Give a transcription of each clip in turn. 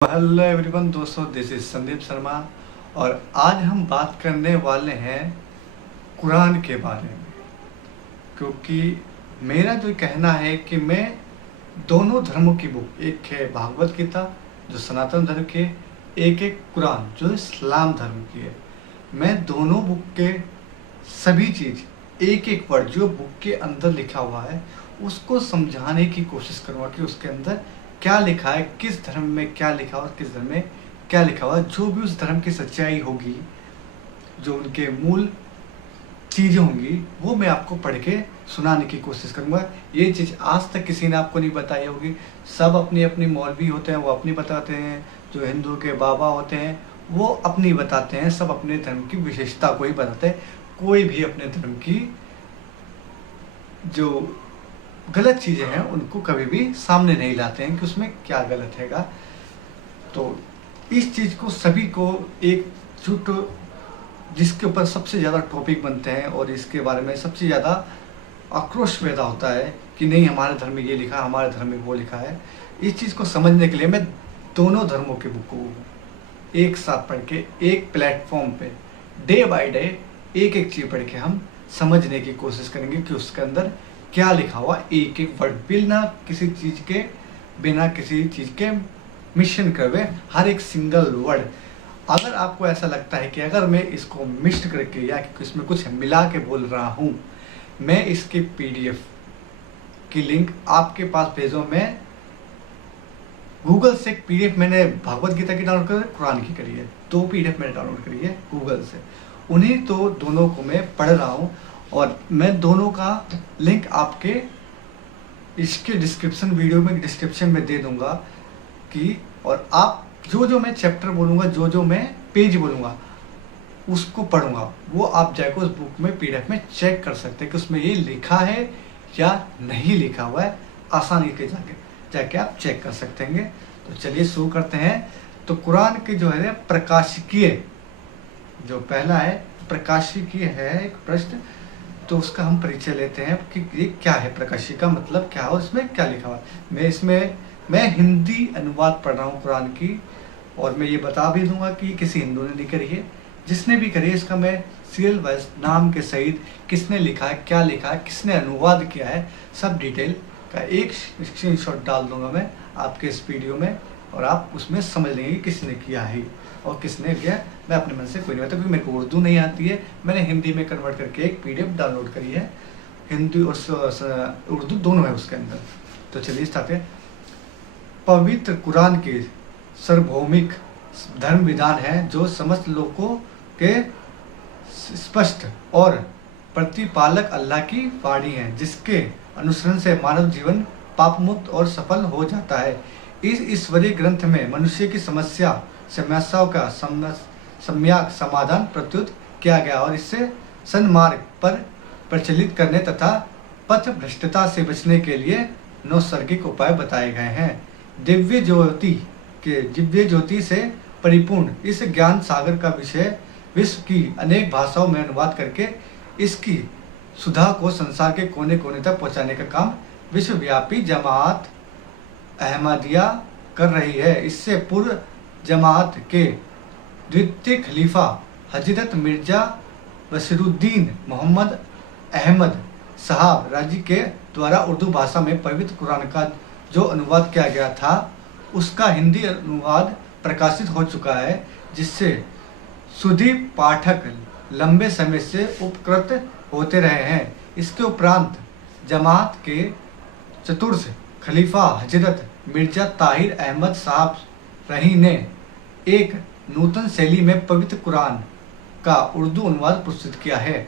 Hello everyone दोस्तों, this is Sandeep Sharma. और आज हम बात करने वाले हैं कुरान के बारे में। क्योंकि मेरा जो कहना है कि मैं दोनों धर्मों की बुक, एक है भागवत गीता जो सनातन धर्म की है, एक एक कुरान जो इस्लाम धर्म की है, मैं दोनों बुक के सभी चीज़ एक एक वर्ड जो बुक के अंदर लिखा हुआ है उसको समझाने की कोशिश करूँगा कि उसके अंदर क्या लिखा है, किस धर्म में क्या लिखा हुआ, किस धर्म में क्या लिखा हुआ। जो भी उस धर्म की सच्चाई होगी, जो उनके मूल चीज़ें होंगी, वो मैं आपको पढ़ के सुनाने की कोशिश करूँगा। ये चीज़ आज तक किसी ने आपको नहीं बताई होगी। सब अपनी अपनी मौलवी होते हैं, वो अपनी बताते हैं। जो हिंदू के बाबा होते हैं वो अपनी बताते हैं। सब अपने धर्म की विशेषता को ही बताते हैं। कोई भी अपने धर्म की जो गलत चीज़ें हैं उनको कभी भी सामने नहीं लाते हैं कि उसमें क्या गलत हैगा। तो इस चीज़ को सभी को एक जुट, जिसके ऊपर सबसे ज़्यादा टॉपिक बनते हैं और इसके बारे में सबसे ज़्यादा आक्रोश पैदा होता है कि नहीं हमारे धर्म में ये लिखा है, हमारे धर्म में वो लिखा है। इस चीज़ को समझने के लिए मैं दोनों धर्मों के बुक को एक साथ पढ़ के एक प्लेटफॉर्म पे डे बाय डे एक एक चीज़ पढ़ के हम समझने की कोशिश करेंगे कि उसके अंदर क्या लिखा हुआ, एक एक वर्ड, बिना किसी चीज़ के मिशन कर हुए हर एक सिंगल वर्ड। अगर आपको ऐसा लगता है कि अगर मैं इसको मिक्स करके या कि इसमें कुछ मिला के बोल रहा हूँ, मैं इसके पीडीएफ की लिंक आपके पास भेजो। मैं गूगल से एक पीडीएफ मैंने भागवत गीता की डाउनलोड करी, कुरान की करी है। 2 पीडीएफ मैंने डाउनलोड करी है गूगल से। उन्हीं तो दोनों को मैं पढ़ रहा हूँ और मैं दोनों का लिंक आपके इसके वीडियो में डिस्क्रिप्शन में दे दूंगा कि, और आप जो जो मैं चैप्टर बोलूँगा, जो जो मैं पेज बोलूँगा उसको पढ़ूंगा, वो आप जाकर उस बुक में पीडीएफ में चेक कर सकते हैं कि उसमें ये लिखा है या नहीं लिखा हुआ है। आसानी के जाके आप चेक कर सकते हैं। तो चलिए शुरू करते हैं। तो कुरान के जो है प्रकाशिकीय, जो पहला है प्रकाशिकीय है एक प्रश्न, तो उसका हम परिचय लेते हैं कि ये क्या है, प्रकाशिकी का मतलब क्या है और इसमें क्या लिखा हुआ है। मैं हिंदी अनुवाद पढ़ रहा हूँ कुरान की, और मैं ये बता भी दूंगा कि किसी हिंदू ने नहीं करी है। जिसने भी करी है इसका मैं सीरियल वाइज नाम के सहित किसने लिखा है, क्या लिखा है, किसने अनुवाद किया है, सब डिटेल का एक स्क्रीनशॉट डाल दूंगा मैं आपके इस वीडियो में, और आप उसमें समझ लेंगे किसने किया है और किसने किया। मैं अपने मन से कोई नहीं बताता क्योंकि मेरे को उर्दू नहीं आती है। मैंने हिंदी में कन्वर्ट करके एक पीडीएफ डाउनलोड करी है, हिंदी और उर्दू दोनों है उसके अंदर। तो चलिए स्टार्ट है। पवित्र कुरान के सार्वभौमिक धर्म विधान है जो समस्त लोगों के स्पष्ट और प्रतिपालक अल्लाह की वाणी है, जिसके अनुसरण से मानव जीवन पाप मुक्त और सफल हो जाता है। इस ईश्वरीय ग्रंथ में मनुष्य की समस्याओं का सम्यक समाधान प्रस्तुत किया गया और इससे सन्मार्ग पर प्रचलित करने तथा पथ भ्रष्टता से बचने के लिए नैसर्गिक उपाय बताए गए हैं। दिव्य ज्योति से परिपूर्ण इस ज्ञान सागर का विश्व की अनेक भाषाओं में अनुवाद करके इसकी सुधा को संसार के कोने कोने तक पहुंचाने का काम विश्वव्यापी जमात अहमदिया कर रही है। इससे पूर्व जमात के द्वितीय खलीफा हजरत मिर्जा बशीरुद्दीन मोहम्मद अहमद साहब राजी के द्वारा उर्दू भाषा में पवित्र कुरान का जो अनुवाद किया गया था, उसका हिंदी अनुवाद प्रकाशित हो चुका है, जिससे सुधी पाठक लंबे समय से उपकृत होते रहे हैं। इसके उपरांत जमात के चतुर्थ खलीफा हजरत मिर्जा ताहिर अहमद साहब रही ने एक नूतन शैली में पवित्र कुरान का उर्दू अनुवाद प्रस्तुत किया है,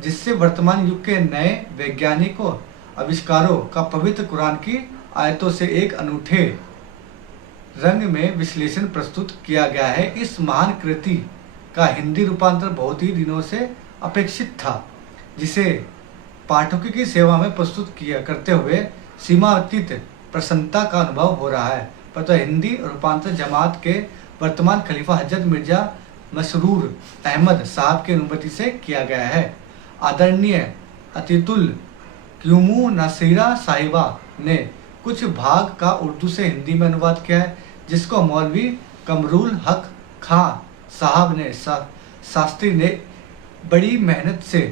जिससे वर्तमान युग के नए वैज्ञानिकों आविष्कारों का पवित्र कुरान की आयतों से एक अनूठे रंग में विश्लेषण प्रस्तुत किया गया है। इस महान कृति का हिंदी रूपांतर बहुत ही दिनों से अपेक्षित था, जिसे पाठकों की सेवा में प्रस्तुत किया करते हुए सीमातीत प्रसन्नता का अनुभव हो रहा है। पर हिंदी रूपांतर जमात के वर्तमान खलीफा हजरत मिर्जा मसरूर अहमद साहब की अनुमति से किया गया है। आदरणीय अतीतुल क्यूमू नसीरा साहिबा ने कुछ भाग का उर्दू से हिंदी में अनुवाद किया है, जिसको मौलवी कमरुल हक खां साहब ने शास्त्री ने बड़ी मेहनत से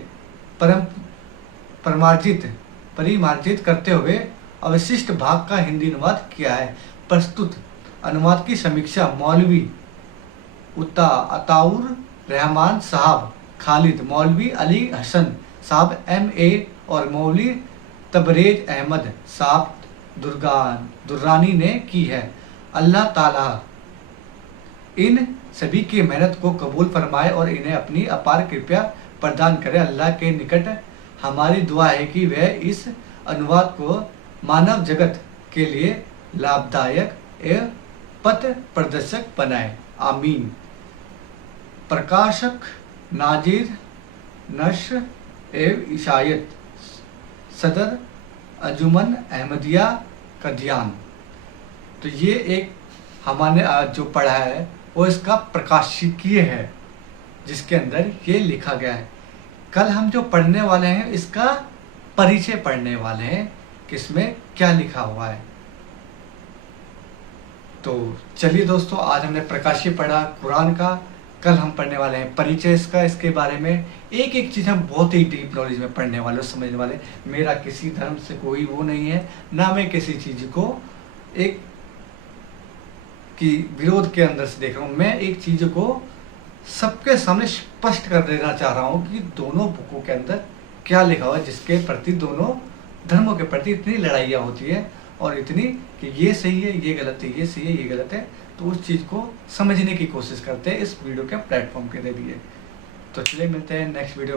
परिमार्जित करते हुए अवशिष्ट भाग का हिंदी अनुवाद किया है। प्रस्तुत अनुवाद की समीक्षा मौलवी अताउर रहमान साहब खालिद, मौलवी अली हसन साहब MA और मौलवी तबरेज अहमद साहब दुर्रानी ने की है। अल्लाह ताला इन सभी की मेहनत को कबूल फरमाए और इन्हें अपनी अपार कृपया प्रदान करे। अल्लाह के निकट हमारी दुआ है कि वह इस अनुवाद को मानव जगत के लिए लाभदायक एवं पथ प्रदर्शक बनाए। आमीन। प्रकाशक नाजिर नश्र एवं इशायत, सदर अंजुमन अहमदिया कदियान। तो ये एक हमने आज जो पढ़ा है वो इसका प्रकाशिकीय है, जिसके अंदर ये लिखा गया है। कल हम जो पढ़ने वाले हैं इसका परिचय पढ़ने वाले हैं, किसमें क्या लिखा हुआ है। तो चलिए दोस्तों, आज हमने प्रकाशिक पढ़ा कुरान का, कल हम पढ़ने वाले हैं परिचय इसका। इसके बारे में एक एक चीज़ हम बहुत ही डीप नॉलेज में पढ़ने वाले, समझने वाले। मेरा किसी धर्म से कोई वो नहीं है, ना मैं किसी चीज़ को एक की विरोध के अंदर से देख रहा हूँ। मैं एक चीज़ को सबके सामने स्पष्ट कर देना चाह रहा हूँ कि दोनों बुकों के अंदर क्या लिखा हुआ है, जिसके प्रति दोनों धर्मों के प्रति इतनी लड़ाइयाँ होती है और इतनी कि ये सही है, ये गलत है, ये सही है, ये गलत है। तो उस चीज़ को समझने की कोशिश करते हैं इस वीडियो के प्लेटफॉर्म के जरिए। तो चलिए मिलते हैं नेक्स्ट वीडियो में।